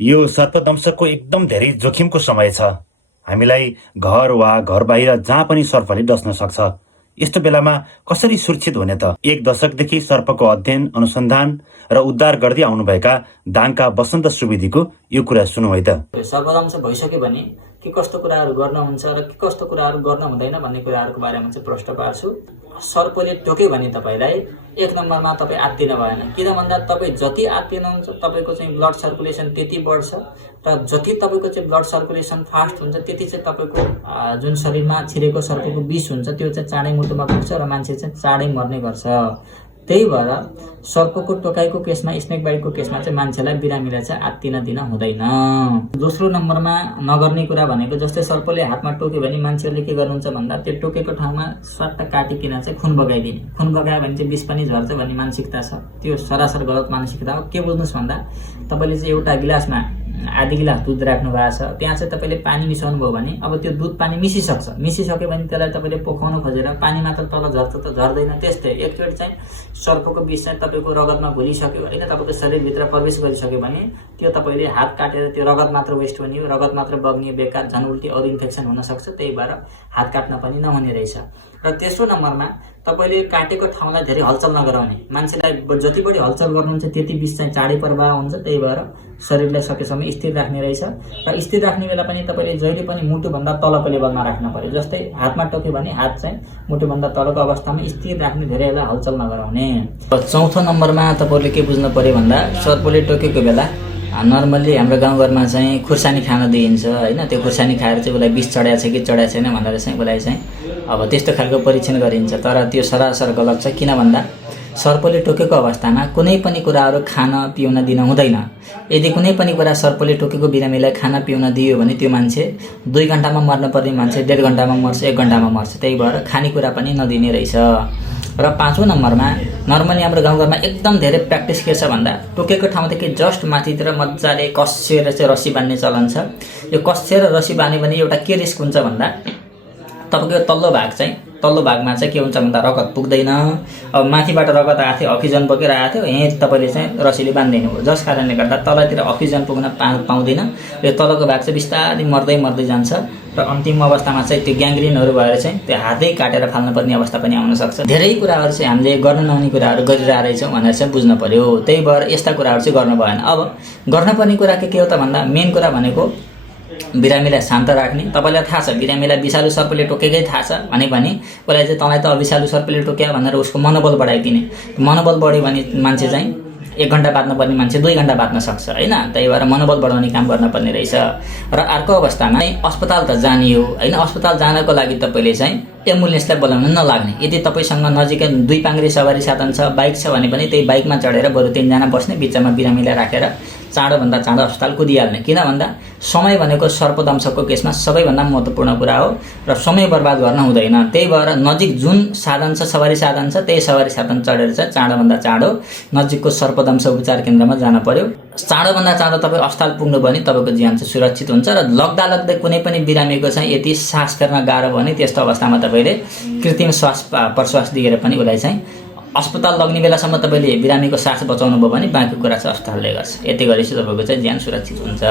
यो सर्पदंशको एकदम धेरै जोखिमको समय छ। हामीलाई घर वा घर बाहिर जहाँ पनि सर्पले डस्न सक्छ। यस्तो बेलामा कसरी सुरक्षित हुने त? एक दशकदेखि सर्पको अध्ययन, अनुसन्धान र उद्धार गर्दै आउनुभएका दाङका बसन्त सुवेदीको यो कुरा सुनौ है त। सर्पदंश भइसक्यो भने के कस्तो कुराहरू गर्न हुन्छ र के कस्तो कुराहरू गर्न हुँदैन भन्ने कुराहरूको बारेमा चाहिँ प्रश्न पार्छु। सर्पले टोक्यो भने तपाईलाई एक नम्बरमा तपाईँ आत्तिनु भएन। किन भन्दा तपाईँ जति आत्तिनुहुन्छ तपाईँको चाहिँ ब्लड सर्कुलेसन त्यति बढ्छ र जति तपाईँको चाहिँ ब्लड सर्कुलेसन फास्ट हुन्छ त्यति चाहिँ तपाईँको जुन शरीरमा छिरेको सर्पको विष हुन्छ त्यो चाहिँ चाँडै मुटुमा पुग्छ र मान्छे चाहिँ चाँडै मर्ने गर्छ। त्यही भएर सर्पको टोकाइको केसमा, स्नेक बाइटको केसमा चाहिँ मान्छेलाई बिरामीलाई चाहिँ आत्तिन दिन हुँदैन। दोस्रो नम्बरमा नगर्ने कुरा भनेको जस्तै सर्पले हातमा टोक्यो भने मान्छेहरूले के गर्नुहुन्छ भन्दा त्यो टोकेको ठाउँमा सट्ट काटिकन चाहिँ खुन बगाइदिने। खुन बगायो भने चाहिँ विष पनि झर्छ भन्ने मानसिकता छ। त्यो सरासर गलत मानसिकता हो। के बुझ्नुहोस् भन्दा तपाईँले चाहिँ एउटा गिलासमा आधी गिलास दुध राख्नु भएको छ, त्यहाँ चाहिँ तपाईँले पानी मिसाउनु भयो भने अब त्यो दुध पानी मिसिसक्छ। मिसिसक्यो भने त्यसलाई तपाईँले पोखाउनु खोजेर पानी मात्र तल झर्छ त झर्दैन। त्यस्तै एकचोटि चाहिँ सर्पको विष चाहिँ तपाईँको रगतमा घुलिसक्यो होइन, तपाईँको शरीरभित्र प्रवेश गरिसक्यो भने त्यो तपाईँले हात काटेर त्यो रगत मात्र वेस्ट हुने, रगत मात्र बग्ने, बेकार, झन् उल्टी अरू इन्फेक्सन हुनसक्छ। त्यही भएर हात काट्न पनि नहुने रहेछ। र तेस्रो नम्बरमा तपाईँले काटेको ठाउँलाई धेरै हलचल नगराउने। मान्छेलाई जति बढी हलचल गर्नुहुन्छ त्यति विष चाहिँ चाँडै प्रवाह हुन्छ। त्यही भएर शरीरलाई सकेसम्म स्थिर राख्ने रहेछ। र स्थिर राख्ने बेला पनि तपाईँले जहिले पनि मुटुभन्दा तलको लेभलमा राख्न पर्यो। जस्तै हातमा टोक्यो भने हात चाहिँ मुटुभन्दा तलको अवस्थामा स्थिर राख्ने, धेरैलाई हलचल नगराउने। चौथो नम्बरमा तपाईँले के बुझ्नु पर्यो भन्दा सर्पले टोकेको बेला नर्मल्ली हाम्रो गाउँघरमा चाहिँ खुर्सानी खान दिइन्छ होइन। त्यो खुर्सानी खाएर चाहिँ उसलाई विष चढाएको छ कि चढाएको छैन भनेर चाहिँ उसलाई चाहिँ अब त्यस्तो खालको परीक्षण गरिन्छ। तर त्यो सरासर गलत छ। किन भन्दा सर्पले टोकेको अवस्थामा कुनै पनि कुराहरू खान पिउन दिन हुँदैन। यदि कुनै पनि कुरा सर्पले टोकेको बिरामीलाई खाना पिउन दियो भने त्यो मान्छे 2 घन्टामा मर्नुपर्ने मान्छे 1.5 घन्टामा मर्छ, 1 घन्टामा मर्छ। त्यही भएर खानेकुरा पनि नदिने रहेछ। र पाँचौँ नम्बरमा नर्मली हाम्रो गाउँघरमा एकदम धेरै प्र्याक्टिस के छ भन्दा टोकेको ठाउँदेखि जस्ट माथितिर मजाले कस्सेर चाहिँ रस्सी बान्ने चलन छ। यो कस्सेर रस्सी बान्यो भने एउटा के रिस्क हुन्छ भन्दा तपाईँको तल्लो भागमा चाहिँ के हुन्छ भन्दा रगत पुग्दैन। अब माथिबाट रगत आएको थियो, अक्सिजन बोकेर आएको थियो, यहीँ तपाईँले चाहिँ रस्सीले बान्दिनु भयो, जस कारणले गर्दा तलतिर अक्सिजन पुग्न पाउँदैन। यो तलको भाग चाहिँ बिस्तारै मर्दै जान्छ र अन्तिम अवस्थामा चाहिँ त्यो ग्याङ्ग्रिनहरू भएर चाहिँ त्यो हातै काटेर फाल्नुपर्ने अवस्था पनि आउन सक्छ। धेरै कुराहरू चाहिँ हामीले गर्न नहुने कुराहरू गरिरहेको रहेछौँ भनेर चाहिँ बुझ्नु पर्यो। त्यही भएर यस्ता कुराहरू चाहिँ गर्नु भएन। अब गर्नुपर्ने कुरा के हो त भन्दा मेन कुरा भनेको बिरामीलाई शान्त राख्ने। तपाईँलाई थाहा छ बिरामीलाई विषालु सर्पले टोकेकै थाहा छ भने उसलाई चाहिँ तँलाई त विषालु सर्पले टोक्या भनेर उसको मनोबल बढाइदिने। मनोबल बढ्यो भने मान्छे चाहिँ 1 घन्टा बाँच्न पर्ने मान्छे 2 घन्टा बाँच्न सक्छ होइन। त्यही भएर मनोबल बढाउने काम गर्न पर्ने रहेछ। र अर्को अवस्थामा अस्पताल त जाने हो होइन। अस्पताल जानको लागि तपाईँले चाहिँ एम्बुलेन्सलाई बोलाउन नलाग्ने। यदि तपाईँसँग नजिकै 2 पाङ्ग्रे सवारी साधन छ, बाइक छ भने पनि त्यही बाइकमा चढेर बरु 3 जना बस्ने, बिचमा बिरामीलाई राखेर चाँडोभन्दा चाँडो अस्पताल कुदिहाल्ने। किन भन्दा समय भनेको सर्पदंशको केसमा सबैभन्दा महत्त्वपूर्ण कुरा हो र समय बर्बाद गर्न हुँदैन। त्यही भएर नजिक जुन साधन छ, सवारी साधन छ, त्यही सवारी साधन चढेर चाहिँ चाँडोभन्दा चाँडो नजिकको सर्पदंश उपचार केन्द्रमा जान पर्यो। चाँडोभन्दा चाँडो तपाईँ अस्पताल पुग्नु भने तपाईँको जीवन चाहिँ सुरक्षित हुन्छ। र लाग्दै कुनै पनि बिरामीको चाहिँ यदि सास फेर्न गाह्रो भयो भने त्यस्तो अवस्थामा तपाईँले कृत्रिम श्वास प्रश्वास दिएर पनि उसलाई चाहिँ अस्पताल लग्ने बेलासम्म तपाईँले बिरामीको सास बचाउनु भयो भने बाँकी कुरा चाहिँ अस्पतालले गर्छ। यति गरेपछि तपाईँको चाहिँ ज्यान सुरक्षित हुन्छ।